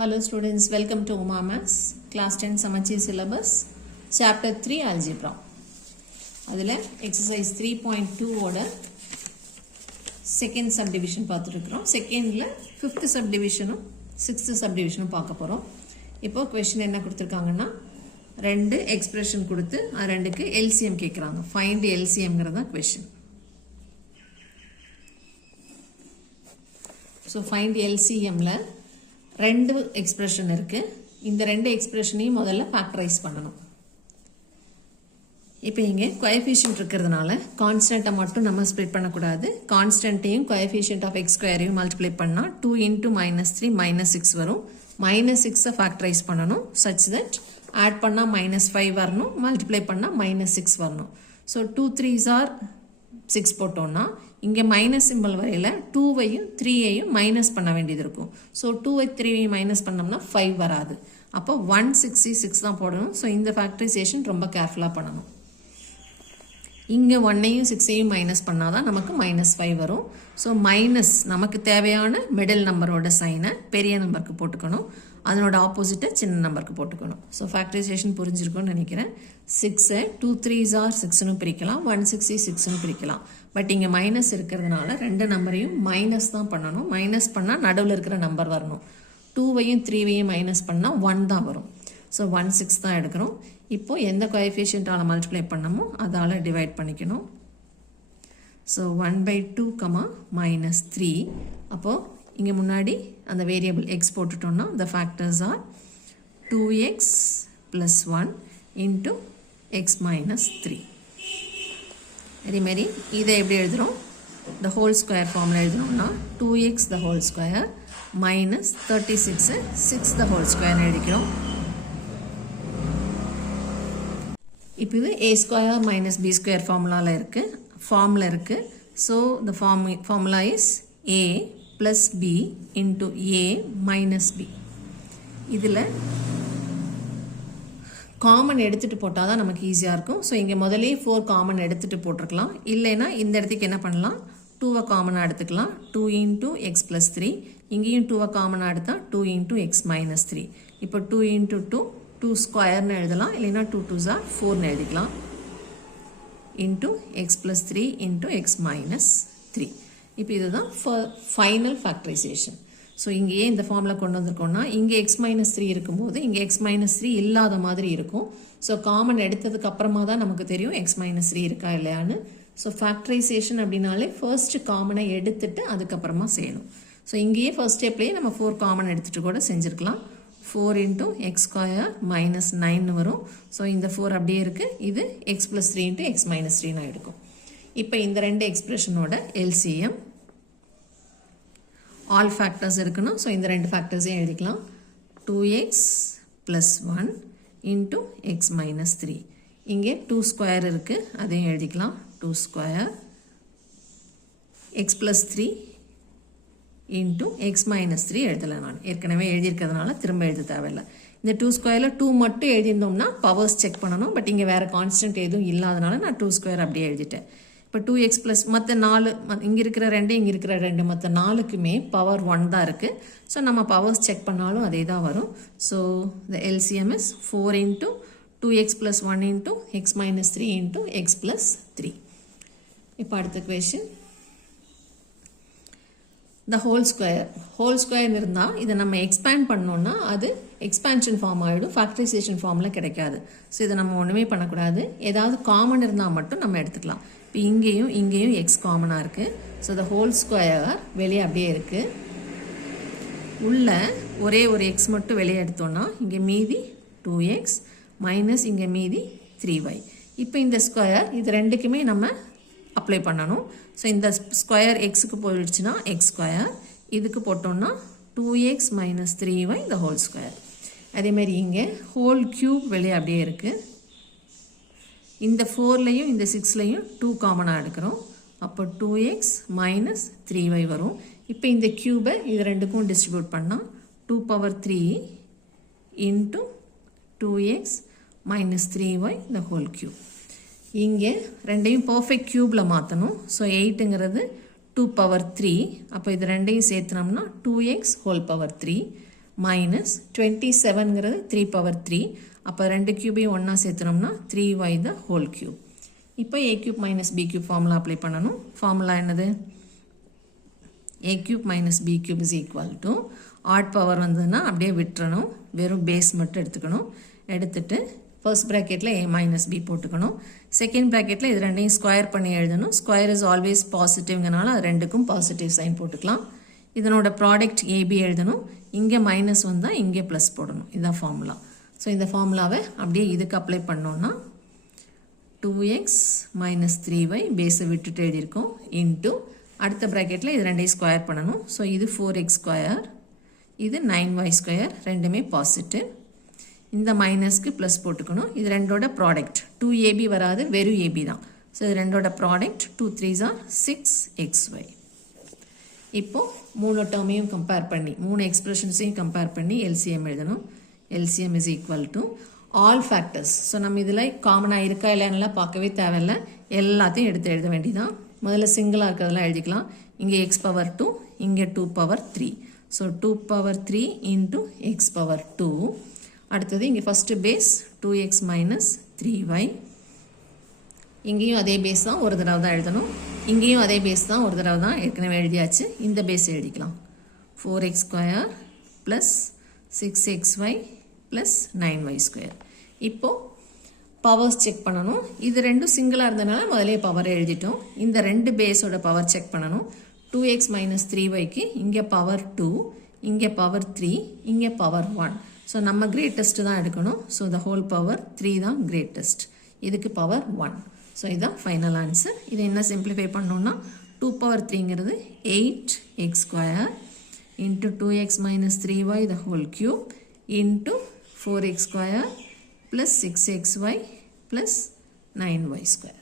Hello students, welcome to Uma Maths, class 10 Samacheer syllabus, chapter 3 Algebra. அதில் exercise 3.2 ஓட second subdivision பார்த்துருக்கிறோம். secondல fifth subdivisionும் sixth subdivisionும் பார்க்க போகிறோம். இப்போ question என்ன கொடுத்துருக்காங்கன்னா ரெண்டு expression கொடுத்து ரெண்டுக்கு LCM கேட்குறாங்க. find LCMங்கிறதா question. So find LCMல ரெண்டு எக்ஸ்பிரஷன் இருக்கு. இந்த ரெண்டு எக்ஸ்பிரஷனையும் முதல்ல ஃபேக்டரைஸ் பண்ணணும். இப்போ இங்கே கோஎஃபிஷியன்ட் இருக்கிறதுனால கான்ஸ்டன்ட்டை மட்டும் நம்ம ஸ்ப்ளிட் பண்ணக்கூடாது. கான்ஸ்டன்ட்டையும் கோஎஃபிஷியன்ட் ஆஃப் எக்ஸ் ஸ்கொயரையும் மல்டிப்ளை பண்ணால் 2 × -3 -6 வரும். -6 ஃபேக்டரைஸ் பண்ணணும் சச் தட் ஆட் பண்ணால் -5 வரணும், மல்டிப்ளை பண்ணால் -6 வரணும். ஸோ 2 3s are 6 போட்டோம்னா இங்கே மைனஸ் சிம்பிள் வரையில் 2வையும் 3ஐயும் மைனஸ் பண்ண வேண்டியது இருக்கும். ஸோ 2வை 3ஐயும் மைனஸ் பண்ணோம்னா 5 வராது. அப்போ 166 தான் போடணும். ஸோ இந்த ஃபேக்டரைசேஷன் ரொம்ப கேர்ஃபுல்லாக பண்ணணும். இங்கே 1ஐயும் 6ஐயும் மைனஸ் பண்ணால் தான் நமக்கு -5 வரும். ஸோ மைனஸ் நமக்கு தேவையான மிடில் நம்பரோட சைனை பெரிய நம்பருக்கு போட்டுக்கணும், அதனோட ஆப்போசிட்டை சின்ன நம்பருக்கு போட்டுக்கணும். ஸோ ஃபேக்டரைசேஷன் புரிஞ்சிருக்கும்னு நினைக்கிறேன். 6ஐ 2 3s are 6ன்னு பிரிக்கலாம், 166ன்னு பிரிக்கலாம். பட் இங்கே மைனஸ் இருக்கிறதுனால ரெண்டு நம்பரையும் மைனஸ் தான் பண்ணணும். மைனஸ் பண்ணால் நடுவில் இருக்கிற நம்பர் வரணும். 2வையும் 3வையும் மைனஸ் பண்ணால் 1 தான் வரும். ஸோ 16 தான் எடுக்கிறோம். இப்போது எந்த கோஎஃபிஷியன்ட்டால் மல்டிப்ளை பண்ணமோ அதால் டிவைட் பண்ணிக்கணும். ஸோ 1/2, -3. அப்போது இங்கே முன்னாடி அந்த வேரியபிள் எக்ஸ் போட்டுட்டோம்னா the factors are 2x + 1 × x - 3. அதேமாரி இதை எப்படி எழுதுகிறோம்? the whole square ஃபார்மில் எழுதுனோம்னா 2x the whole square -36 6 the whole square எழுதிக்கிறோம். இப்போ இது a² - b² ஃபார்முலாவில் இருக்குது. So the formula is a + b × a - b. இதில் காமன் எடுத்துகிட்டு போட்டால் தான் நமக்கு ஈஸியாக இருக்கும். ஸோ இங்கே முதலே 4 காமன் எடுத்துகிட்டு போட்டிருக்கலாம். இல்லைன்னா இந்த இடத்துக்கு என்ன பண்ணலாம், 2வை காமனாக எடுத்துக்கலாம். 2 × x + 3. இங்கேயும் 2வை காமனாக எடுத்தால் 2 × x - 3. இப்போ 2 × 2 2 ஸ்கொயர்னு எழுதலாம், இல்லைன்னா 2 2s are 4ன்னு எழுதிக்கலாம். × x + 3 × x - 3. இப்போ இதுதான் ஃபைனல் ஃபேக்டரைசேஷன். ஸோ இங்கேயே இந்த ஃபார்மில் கொண்டு வந்திருக்கோம்னா இங்கே x - 3 இருக்கும்போது இங்கே x - 3 இல்லாத மாதிரி இருக்கும். ஸோ காமன் எடுத்ததுக்கு அப்புறமா தான் நமக்கு தெரியும் x - 3 இருக்கா இல்லையான்னு. ஸோ ஃபேக்டரைசேஷன் அப்படின்னாலே ஃபர்ஸ்ட் காமனை எடுத்துட்டு அதுக்கப்புறமா செய்யணும். ஸோ இங்கேயே ஃபர்ஸ்ட் ஸ்டெப்லேயே நம்ம 4 காமன் எடுத்துகிட்டு கூட செஞ்சுருக்கலாம். 4 × x² - 9 வரும். ஸோ இந்த 4 அப்படியே இருக்குது. இது x + 3 × x - 3 எடுக்கும். இப்போ இந்த ரெண்டு எக்ஸ்பிரஷனோட LCM ஆல் ஃபேக்டர்ஸ் இருக்கணும். ஸோ இந்த ரெண்டு ஃபேக்டர்ஸையும் எழுதிக்கலாம். 2x + 1 × x - 3. இங்கே 2 ஸ்கொயர் இருக்குது, அதையும் எழுதிக்கலாம். 2 ஸ்கொயர் x + 3 × x - 3 எழுதலை. நான் ஏற்கனவே எழுதியிருக்கிறதுனால திரும்ப எழுத தேவையில்லை. இந்த 2 ஸ்கொயரில் 2 மட்டும் எழுதியிருந்தோம்னா பவர்ஸ் செக் பண்ணணும். பட் இங்கே வேறு கான்ஸ்டன்ட் எதுவும் இல்லாதனால நான் 2 ஸ்கொயர் அப்படியே எழுதிட்டேன். இப்போ 2x + மற்ற 4 இங்கே இருக்கிற 2 இங்கே இருக்கிற 2 மற்ற 4க்குமே பவர் 1 தான் இருக்குது. ஸோ நம்ம பவர்ஸ் செக் பண்ணாலும் அதே தான் வரும். So the LCM is 4 × 2x + 1 × x - 3 × x + 3. இப்போ அடுத்த கொஷின், the whole square இருந்தால் இதை நம்ம எக்ஸ்பேண்ட் பண்ணோம்னா அது எக்ஸ்பேன்ஷன் ஃபார்ம் ஆகிடும், ஃபேக்டரைசேஷன் ஃபார்மில் கிடைக்காது. ஸோ இதை நம்ம ஒன்றுமே பண்ணக்கூடாது. ஏதாவது காமன் இருந்தால் மட்டும் நம்ம எடுத்துக்கலாம். இப்போ இங்கேயும் x காமனாக இருக்குது. ஸோ the whole square வெளியே அப்படியே இருக்குது. உள்ள ஒரே ஒரு x மட்டும் வெளியே எடுத்தோன்னா இங்கே மீதி 2x மைனஸ் இங்கே மீதி 3y. இப்போ இந்த ஸ்கொயர் இது ரெண்டுக்குமே நம்ம அப்ளை பண்ணணும். ஸோ இந்த ஸ்கொயர் எக்ஸுக்கு போயிடுச்சுன்னா x², இதுக்கு போட்டோம்னா 2x - 3y the whole square. அதேமாதிரி இங்கே ஹோல் க்யூப் வெளியே அப்படியே இருக்குது. இந்த 4லையும் இந்த 6லையும் 2 காமனாக எடுக்கிறோம். அப்போ 2x - 3y வரும். இப்போ இந்த க்யூபை இது ரெண்டுக்கும் டிஸ்ட்ரிபியூட் பண்ணால் 2⁻3 × 2x - 3y the whole cube. இங்கே ரெண்டையும் பர்ஃபெக்ட் க்யூபில் மாற்றணும். ஸோ 8ங்கிறது 2⁻3. அப்போ இது ரெண்டையும் சேர்த்துனோம்னா 2x whole power 3 மைனஸ் 27ங்கிறது 3 பவர் 3. அப்போ ரெண்டு கியூபையும் ஒன்றா சேர்த்துனோம்னா 3y த ஹோல் கியூப். இப்போ a cube minus b cube formula apply பண்ணணும். ஃபார்முலா என்னது? a cube minus b cube is equal to odd power வந்ததுன்னா அப்படியே விட்டுறணும், வெறும் பேஸ் மட்டும் எடுத்துக்கணும். எடுத்துட்டு ஃபர்ஸ்ட் ப்ராக்கெட்டில் a மைனஸ் b போட்டுக்கணும். செகண்ட் ப்ராக்கெட்டில் இது ரெண்டையும் ஸ்கொயர் பண்ணி எழுதணும். ஸ்கொயர் இஸ் ஆல்வேஸ் பாசிட்டிவ்ங்கனால அது ரெண்டுக்கும் பாசிட்டிவ் சைன் போட்டுக்கலாம். இதனோட ப்ராடக்ட் ஏபி எழுதணும். இங்கே மைனஸ் வந்தால் இங்கே ப்ளஸ் போடணும். இதுதான் ஃபார்முலா. ஸோ இந்த ஃபார்முலாவை அப்படியே இதுக்கு அப்ளை பண்ணோன்னா 2x மைனஸ் 3y பேஸை விட்டுட்டு எழுதியிருக்கோம் இன்ட்டு அடுத்த ப்ராக்கெட்டில் இது ரெண்டையும் ஸ்கொயர் பண்ணணும். ஸோ இது 4x ஸ்கொயர், இது 9y ஸ்கொயர், ரெண்டுமே பாசிட்டிவ். இந்த மைனஸ்க்கு ப்ளஸ் போட்டுக்கணும். இது ரெண்டோட ப்ராடக்ட் 2ab வராது, வெறும் ab தான். ஸோ இது ரெண்டோட ப்ராடக்ட் 2 3s are 6xy. இப்போ மூணு டேர்மையும் கம்பேர் பண்ணி, மூணு எக்ஸ்பிரஷன்ஸையும் கம்பேர் பண்ணி LCM எழுதணும். LCM is equal to all factors. So நம்ம இதில் காமனாக இருக்கா இல்லைன்னா பார்க்கவே தேவையில்லை, எல்லாத்தையும் எடுத்து எழுத வேண்டியதான். முதல்ல சிங்கிளாக இருக்கிறதெல்லாம் எழுதிக்கலாம். இங்கே x பவர் 2, இங்கே 2 power 3. So 2 power 3 into X power 2. அடுத்தது இங்கே first base 2x minus 3y. இங்கேயும் அதே பேஸ் தான், ஒரு தடவை தான் எழுதணும். இங்கேயும் அதே பேஸ் தான், ஒரு தடவை தான் ஏற்கனவே எழுதியாச்சு. இந்த பேஸ் எழுதிக்கலாம். 4x square plus 6xy plus 9y square. இப்போது பவர்ஸ் செக் பண்ணணும். இது ரெண்டும் சிங்கிளாக இருந்தனால முதலே பவர் எழுதிட்டோம். இந்த ரெண்டு பேஸோட பவர் செக் பண்ணணும். 2x மைனஸ் 3yக்கு இங்கே பவர் 2, இங்கே பவர் 3, இங்கே பவர் 1. ஸோ நம்ம கிரேட்டஸ்ட் தான் எடுக்கணும். ஸோ த ஹோல் பவர் 3 தான் கிரேட்டஸ்ட். இதுக்கு பவர் 1. ஸோ இதுதான் ஃபைனல் ஆன்சர். இதை என்ன சிம்பிளிஃபை பண்ணோம்னா 2 பவர் 3ங்கிறது 8x square into 2x minus 3y the whole cube into 4x square plus 6xy plus 9y square.